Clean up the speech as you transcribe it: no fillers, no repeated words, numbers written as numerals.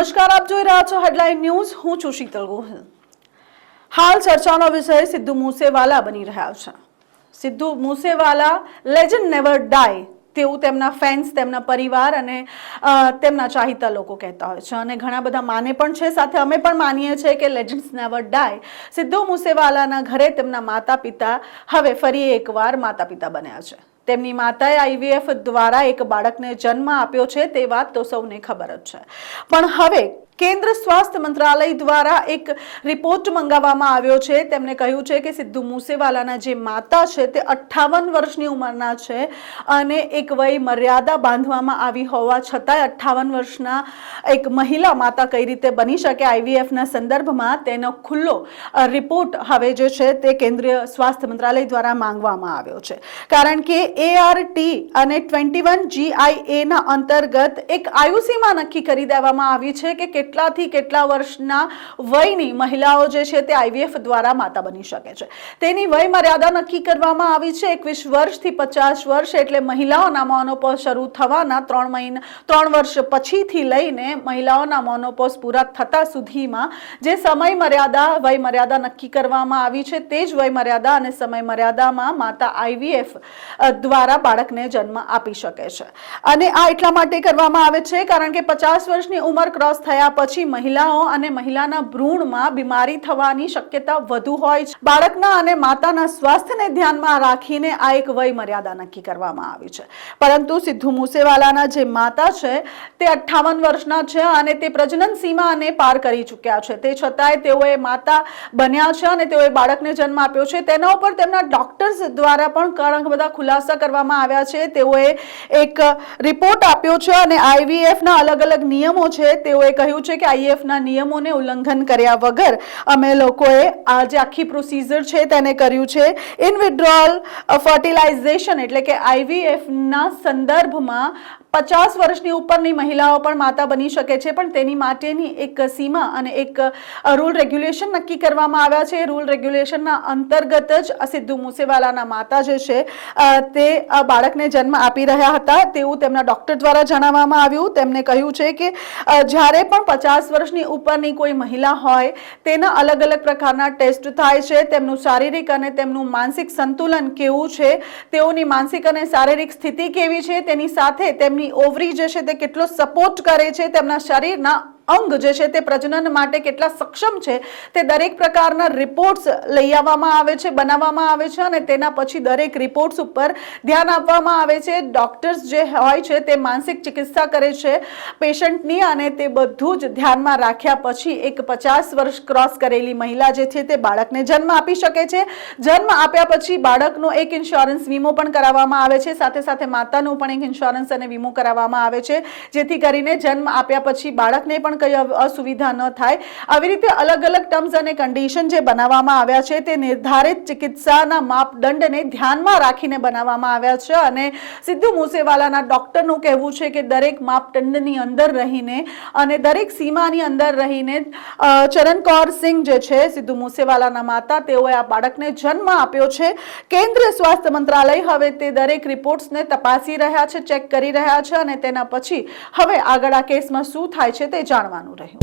નમસ્કાર, આપ જોઈ રહ્યા છો હેડલાઇન ન્યૂઝ। હું છું શીતલ ગોહિલ। હાલ ચર્ચાનો વિષય સિદ્ધુ મૂસેવાલા બની રહ્યા છે। સિદ્ધુ મૂસેવાલા લેજન્ડ નેવર ડાય તેવું તેમના ફેન્સ, તેમના પરિવાર અને તેમના ચાહીતા લોકો કહેતા હોય છે અને ઘણા બધા માને પણ છે, સાથે અમે પણ માનીએ છીએ કે લેજન્ડ્સ નેવર ડાય। સિદ્ધુ મૂસેવાલાના ઘરે તેમના માતા પિતા હવે ફરી એકવાર માતા પિતા બન્યા છે। તેમની માતાએ આઈવીએફ દ્વારા એક બાળકને જન્મ આપ્યો છે તે વાત તો સૌને ખબર જ છે, પણ હવે કેન્દ્ર સ્વાસ્થ્ય મંત્રાલય દ્વારા એક રિપોર્ટ મંગાવવામાં આવ્યો છે। તેમણે કહ્યું છે કે સિદ્ધુ મૂસેવાલાના જે માતા છે તે 58 વર્ષની ઉંમરના છે અને એક વય મર્યાદા બાંધવામાં આવી હોવા છતાંય 58 વર્ષના એક મહિલા માતા કઈ રીતે બની શકે આઈવીએફના સંદર્ભમાં તેનો ખુલ્લો રિપોર્ટ હવે જે છે તે કેન્દ્રીય સ્વાસ્થ્ય મંત્રાલય દ્વારા માંગવામાં આવ્યો છે, કારણ કે એઆરટી અને 21 GIA અંતર્ગત એક આયુસીમાં નક્કી કરી દેવામાં આવી છે કે કેટલાથી કેટલા વર્ષના વયની મહિલાઓ જે છે તે આઈવીએફ દ્વારા માતા બની શકે છે। તેની વય મર્યાદા નક્કી કરવામાં આવી છે 21 વર્ષથી 50 વર્ષ, એટલે મહિલાઓના મોનોપોઝ શરૂ થવાના 3 વર્ષ પછીથી લઈને મહિલાઓના મોનોપોઝ પૂરા થતા સુધીમાં જે સમય મર્યાદા, વય મર્યાદા નક્કી કરવામાં આવી છે તે જ વય મર્યાદા અને સમય મર્યાદામાં માતા આઈવીએફ દ્વારા બાળકને જન્મ આપી શકે છે। અને આ એટલા માટે કરવામાં આવે છે કારણ કે 50 વર્ષની ઉંમર ક્રોસ થયા પછી મહિલાઓ અને મહિલાના ભ્રૂણમાં બીમારી થવાની શક્યતા વધુ હોય છે। બાળકના અને માતાના સ્વાસ્થ્યને ધ્યાનમાં રાખીને આ એક વય મર્યાદા નક્કી કરવામાં આવી છે, પરંતુ સિદ્ધુ મૂસેવાલાના જે માતા છે તે 58 વર્ષના છે અને તે પ્રજનન સીમાને પાર કરી ચૂક્યા છે, તે છતાંય તેઓએ માતા બન્યા છે અને તેઓએ બાળકને જન્મ આપ્યો છે। તેના ઉપર તેમના ડોક્ટર્સ દ્વારા પણ ઘણા બધા ખુલાસા કરવામાં આવ્યા છે। તેઓએ એક રિપોર્ટ આપ્યો છે અને આઈવીએફના અલગ અલગ નિયમો છે, તેઓએ કહ્યું છે કે આઈવીએફના નિયમોને ઉલ્લંઘન કર્યા વગર અમે લોકોએ આ જે આખી પ્રોસિજર છે તેને કર્યું છે। ઇન વિથડ્રોઅલ ફર્ટિલાઇઝેશન એટલે કે આઈવીએફના સંદર્ભમાં 50 વર્ષની ઉપરની મહિલાઓ પણ માતા બની શકે છે, પણ તેની માટેની એક સીમા અને એક રૂલ રેગ્યુલેશન નક્કી કરવામાં આવ્યા છે। રૂલ રેગ્યુલેશનના અંતર્ગત જ સિદ્ધુ મૂસેવાલાના માતા જે છે તે બાળકને જન્મ આપી રહ્યા હતા તેવું તેમના ડોક્ટર દ્વારા જણાવવામાં આવ્યું। તેમણે કહ્યું છે કે જ્યારે પણ 50 વર્ષની ઉપરની કોઈ મહિલા હોય તેના અલગ અલગ પ્રકારના ટેસ્ટ થાય છે, તેમનું શારીરિક અને તેમનું માનસિક સંતુલન કેવું છે, તેઓની માનસિક અને શારીરિક સ્થિતિ કેવી છે, તેની સાથે તેમની ઓવરી જે છે તે કેટલો સપોર્ટ કરે છે, તેમના શરીરના અંગ જે છે તે પ્રજનન માટે કેટલા સક્ષમ છે, તે દરેક પ્રકારના રિપોર્ટ્સ લઈ આવવામાં આવે છે, બનાવવામાં આવે છે અને તેના પછી દરેક રિપોર્ટ્સ ઉપર ધ્યાન આપવામાં આવે છે। ડોક્ટર્સ જે હોય છે તે માનસિક ચિકિત્સા કરે છે પેશન્ટની અને તે બધું જ ધ્યાનમાં રાખ્યા પછી એક 50 વર્ષ ક્રોસ કરેલી મહિલા જે છે તે બાળકને જન્મ આપી શકે છે। જન્મ આપ્યા પછી બાળકનો એક ઇન્સ્યોરન્સ વીમો પણ કરાવવામાં આવે છે, સાથે સાથે માતાનો પણ એક ઇન્સ્યોરન્સ અને વીમો કરાવવામાં આવે છે, જેથી કરીને જન્મ આપ્યા પછી બાળકને પણ કઈ અસુવિધા ન થાય। આવી રીતે અલગ અલગ ટર્મ્સ અને કન્ડિશન જે બનાવવામાં આવ્યા છે તે નિર્ધારિત ચિકિત્સાના માપદંડને ધ્યાનમાં રાખીને બનાવવામાં આવ્યા છે અને સિદ્ધુ મૂસેવાલાના ડોક્ટરનું કહેવું છે કે દરેક માપદંડની અંદર રહીને અને દરેક સીમાની અંદર રહીને ચરણ કૌર સિંહ જે છે સિદ્ધુ મૂસેવાલાના માતા, તેઓએ આ બાળકને જન્મ આપ્યો છે। કેન્દ્રીય સ્વાસ્થ્ય મંત્રાલય હવે તે દરેક રિપોર્ટ્સને તપાસી રહ્યા છે, ચેક કરી રહ્યા છે અને તેના પછી હવે આગળ આ કેસમાં શું થાય છે તે જાણવાનું રહ્યું।